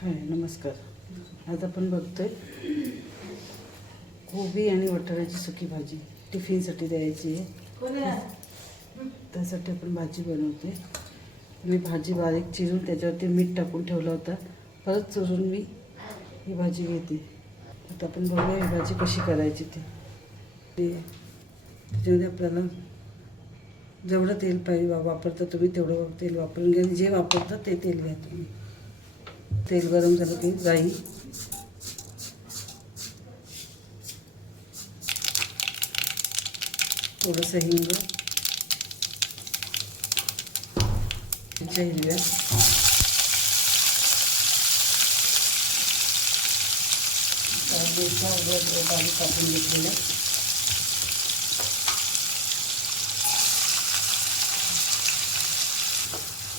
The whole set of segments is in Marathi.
हाय नमस्कार. आज आपण बघतोय कोबी आणि वाटाण्याची सुकी भाजी टिफिनसाठी द्यायची आहे. त्यासाठी आपण भाजी बनवते. मी भाजी बारीक चिरून त्याच्यावरती मीठ टाकून ठेवलं होतं. परत चुरून मी ही भाजी घेते. आता आपण बघूया ही भाजी कशी करायची त्याच्यामध्ये आपल्याला जेवढं तेल पाहिजे वापरता तुम्ही तेवढं तेल वापरून घ्या. जे वापरता ते तेल घ्या तुम्ही. तेल गरम झालं की राई, थोडंसं हिंग, मिरच्या हिरव्या, बारीक कापून घेतलेल्या,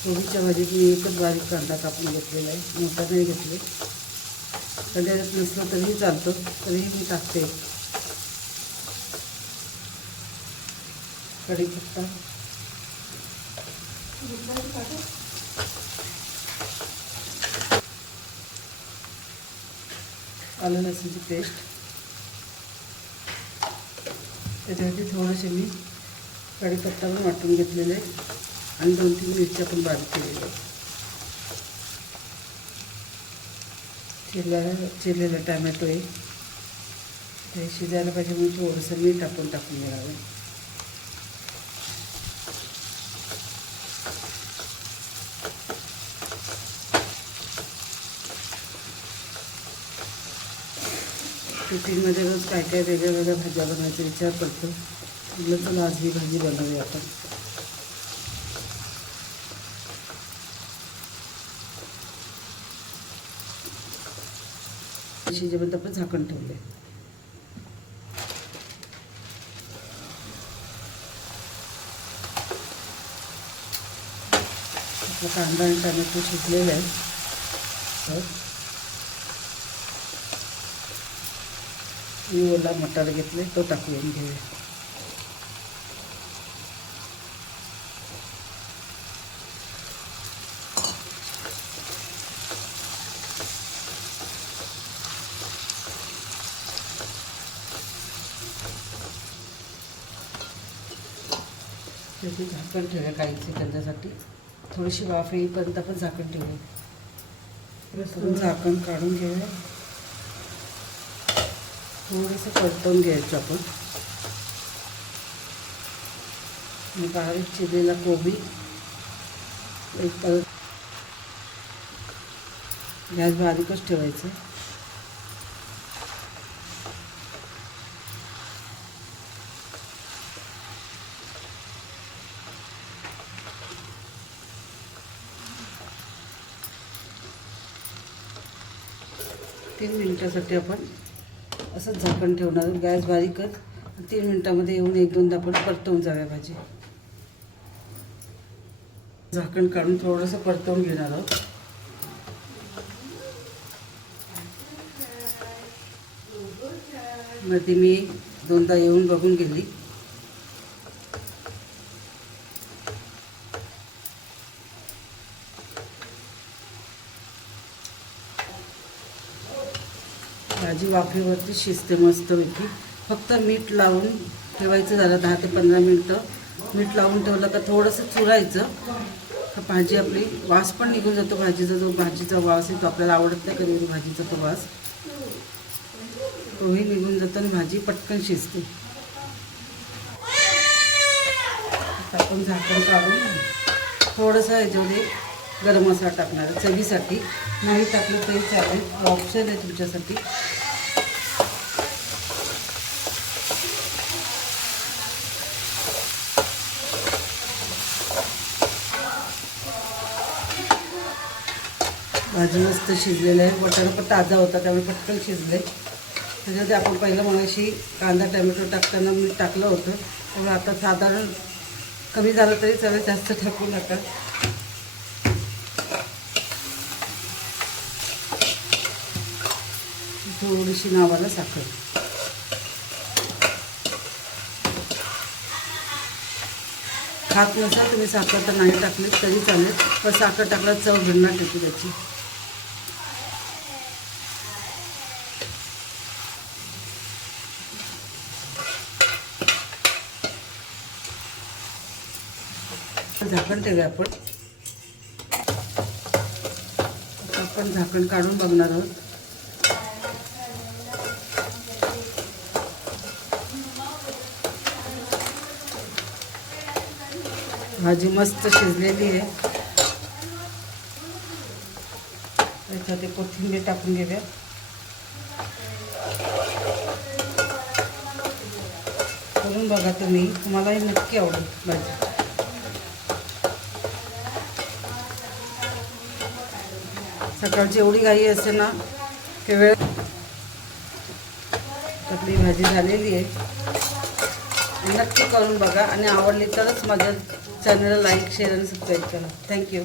कोबीच्या भाजीत मी एकच बारीक कांदा कापून घेतलेला आहे. मोठा नाही घेतले. कधी नसलं तरीही चालतं, तरीही मी टाकते. कढीपत्ता, आलं लसूणची पेस्ट, त्याच्यावरती थोडेसे मी कढीपत्ता पण वाटून घेतलेले आहे आणि 2-3 मिरच्या पण बारीक केलेल्या आहेत. चिरलेला टॅमॅटो आहे. ते शिजायला पाहिजे म्हणून थोडंसं मीठ टाकून घ्यावं. टिफिनमध्ये रोज काय काय वेगळ्या भाज्या बनवायचा विचार करतो. म्हटलं चला आज ही भाजी बनवूया आपण. शिजेपर्यंत आपण झाकण ठेवले. आपला कांदा आणि टोमॅटो शिजलेला आहे. मी ओला मटार घेतले, तो टाकून घेऊया. त्याचे झाकण ठेवूया काही सेकंदासाठी. थोडीशी वाफ येईपर्यंत आपण झाकण ठेवूया. झाकण काढून घेऊया. थोडंसं परतवून घ्यायचं आपण. बारीक चिरलेला कोबी एक परत गॅस बारीकच ठेवायचं. तीन मिनिटासाठी आपण असंच झाकण ठेवणार. गॅस बारीकच. 3 मिनिटामध्ये येऊन 1-2दा आपण परतवून जाऊया भाजी. झाकण काढून थोडंसं परतवून घेणार आहोत. मध्ये मी 2दा येऊन बघून गेली. भाजी वाफेवरती शिजते मस्तपैकी. फक्त मीठ लावून ठेवायचं. झालं 10 ते 15 मिनटं मीठ लावून ठेवलं का थोडंसं चुरायचं. भाजी आपली वास पण निघून जातो. भाजीचा जो भाजीचा वास आहे तो आपल्याला आवडत नाही कधी भाजीचा तो वास, तोही निघून जातो आणि भाजी पटकन शिजते. आपण झाकण काढून थोडंसं याच्यामध्ये गरम मसाला टाकणार चवीसाठी. नाही टाकलं तरी चालेल, ऑप्शन आहे तुमच्यासाठी. भाजी मस्त शिजलेलं आहे. वाटाणा पण ताजा होता त्यामुळे पटकन शिजले. त्याच्यामध्ये आपण पहिलं मगाशी कांदा टोमॅटो टाकताना मीठ टाकलं होतं. त्यामुळे आता साधारण कमी झालं तरी चालेल, जास्त टाकू नका. थोडीशी नावाला साखर. खात नसाल तुम्ही साखर तर नाही टाकली तरी चालेल, पण साखर टाकल्यावर चव भिन्नाट येते त्याची. आता झाकण ठेवूया आपण. आता आपण झाकण काढून बघणार आहोत. भाजी मस्त शिजलेली आहे. त्याच्यात कोथिंबीर टाकून घेऊया. करून बघा तुम्ही, तुम्हालाही नक्की आवडेल भाजी. सकाळची एवढी घाई असते ना की वेळ. आपली भाजी झालेली आहे. नक्की करून बघा आणि आवडली तरच माझ्या चॅनलला लाईक, शेअर आणि सबस्क्राईब करा. थँक्यू.